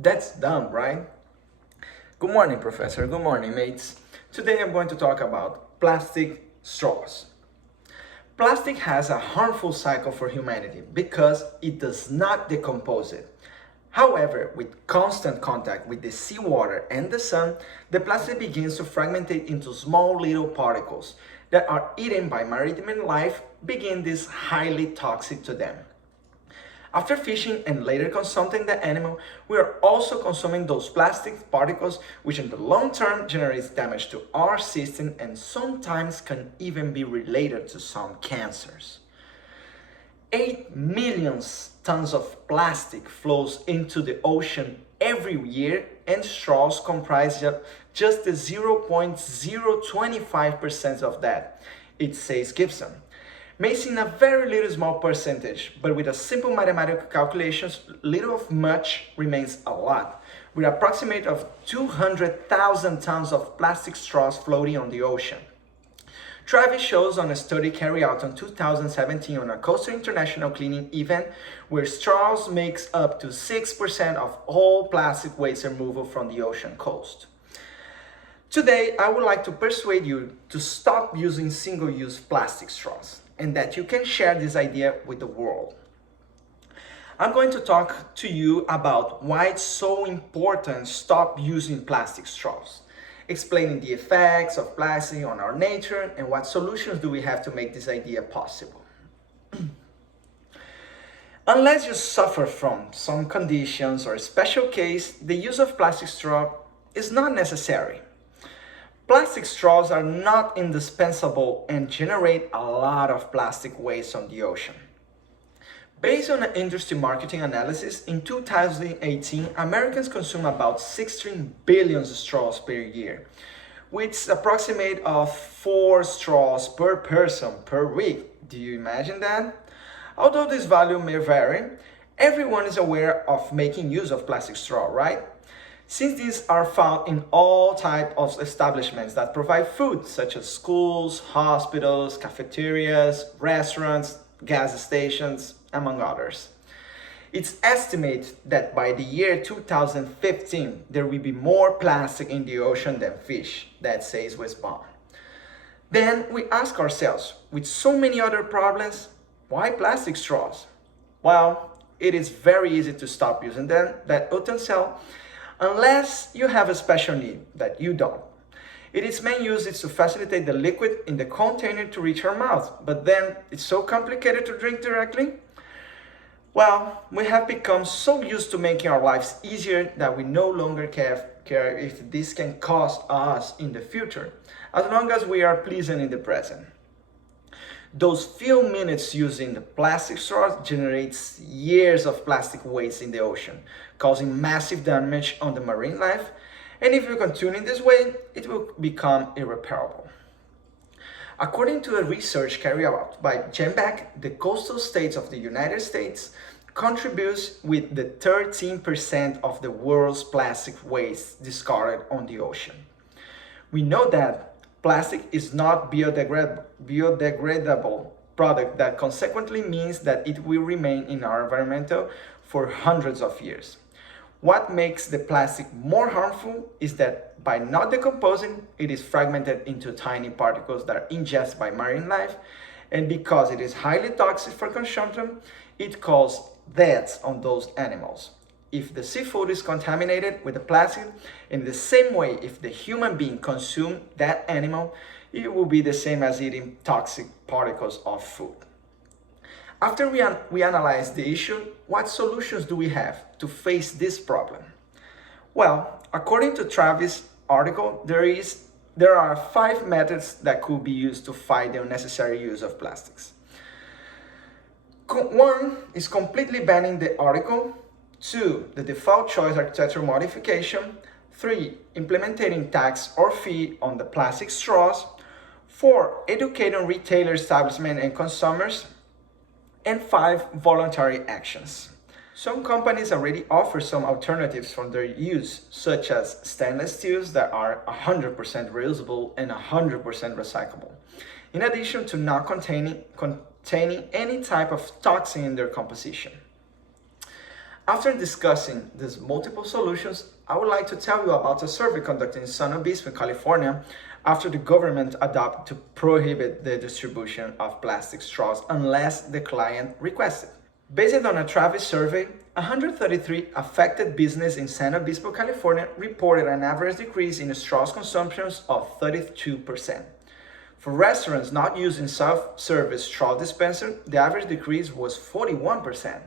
That's dumb, right? Good morning, Professor. Good morning, mates. Today I'm going to talk about plastic straws. Plastic has a harmful cycle for humanity because it does not decompose it. However, with constant contact with the seawater and the sun, the plastic begins to fragment into small little particles that are eaten by maritime life, being this highly toxic to them. After fishing and later consuming the animal, we are also consuming those plastic particles, which in the long term generates damage to our system and sometimes can even be related to some cancers. 8 million tons of plastic flows into the ocean every year, and straws comprise just the 0.025% of that, it says Gibson. May seem a very little small percentage, but with a simple mathematical calculations, little of much remains a lot, with approximate of 200,000 tons of plastic straws floating on the ocean. Travis shows on a study carried out in 2017 on a coastal international cleaning event where straws makes up to 6% of all plastic waste removal from the ocean coast. Today, I would like to persuade you to stop using single-use plastic straws and that you can share this idea with the world. I'm going to talk to you about why it's so important to stop using plastic straws, explaining the effects of plastic on our nature and what solutions do we have to make this idea possible. Unless you suffer from some conditions or a special case, the use of plastic straw is not necessary. Plastic straws are not indispensable and generate a lot of plastic waste on the ocean. Based on an industry marketing analysis, in 2018, Americans consume about 16 billion straws per year, which is approximate of 4 straws per person per week. Do you imagine that? Although this value may vary, everyone is aware of making use of plastic straw, right? Since these are found in all types of establishments that provide food, such as schools, hospitals, cafeterias, restaurants, gas stations, among others. It's estimated that by the year 2015, there will be more plastic in the ocean than fish, that says Westbound. Then we ask ourselves, with so many other problems, why plastic straws? Well, it is very easy to stop using them, that utensil, unless you have a special need that you don't. Its main use is to facilitate the liquid in the container to reach our mouth, but then it's so complicated to drink directly. Well, we have become so used to making our lives easier that we no longer care if this can cost us in the future, as long as we are pleasant in the present. Those few minutes using the plastic straws generates years of plastic waste in the ocean, causing massive damage on the marine life, and if we continue in this way, it will become irreparable. According to a research carried out by GenBack, the coastal states of the United States contributes with the 13% of the world's plastic waste discarded on the ocean. We know that plastic is not biodegradable product that consequently means that it will remain in our environment for hundreds of years. What makes the plastic more harmful is that by not decomposing, it is fragmented into tiny particles that are ingested by marine life, and because it is highly toxic for consumption, it causes deaths on those animals. If the seafood is contaminated with the plastic, in the same way if the human being consumes that animal, it will be the same as eating toxic particles of food. After we analyze the issue, what solutions do we have to face this problem? Well, according to Travis' article, there are 5 methods that could be used to fight the unnecessary use of plastics. 1 is completely banning the article. 2, the default choice architecture modification. 3, implementing tax or fee on the plastic straws. 4, educating retailer establishment and consumers. And 5, voluntary actions. Some companies already offer some alternatives from their use, such as stainless steels that are 100% reusable and 100% recyclable, in addition to not containing any type of toxin in their composition. After discussing these multiple solutions, I would like to tell you about a survey conducted in San Obispo, California, after the government adopted to prohibit the distribution of plastic straws unless the client requested. Based on a Travis survey, 133 affected businesses in San Obispo, California reported an average decrease in straws consumptions of 32%. For restaurants not using self-service straw dispenser, the average decrease was 41%.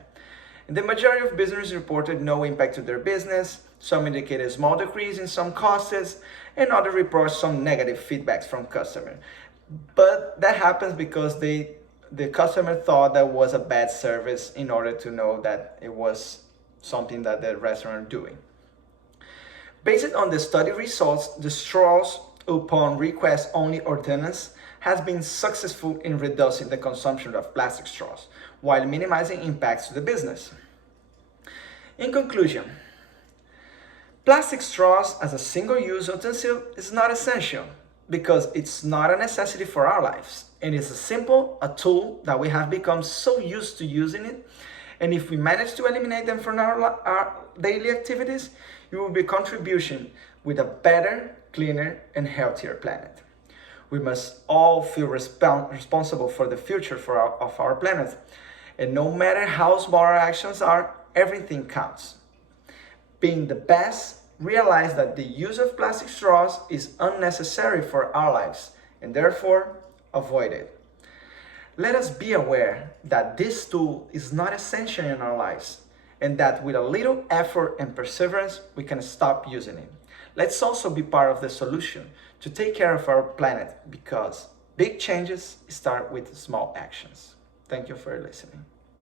And the majority of businesses reported no impact to their business. Some indicated a small decrease in some costs, and others report some negative feedbacks from customers. But that happens because the customer thought that was a bad service in order to know that it was something that the restaurant doing. Based on the study results, the straws upon request only ordinance has been successful in reducing the consumption of plastic straws while minimizing impacts to the business. In conclusion, plastic straws as a single-use utensil is not essential because it's not a necessity for our lives, and it's a tool that we have become so used to using it, and if we manage to eliminate them from our daily activities, it will be a contribution with a better, cleaner, and healthier planet. We must all feel responsible for the future of our planet, and no matter how small our actions are, everything counts. Being the best, realize that the use of plastic straws is unnecessary for our lives, and therefore avoid it. Let us be aware that this tool is not essential in our lives, and that with a little effort and perseverance, we can stop using it. Let's also be part of the solution to take care of our planet, because big changes start with small actions. Thank you for listening.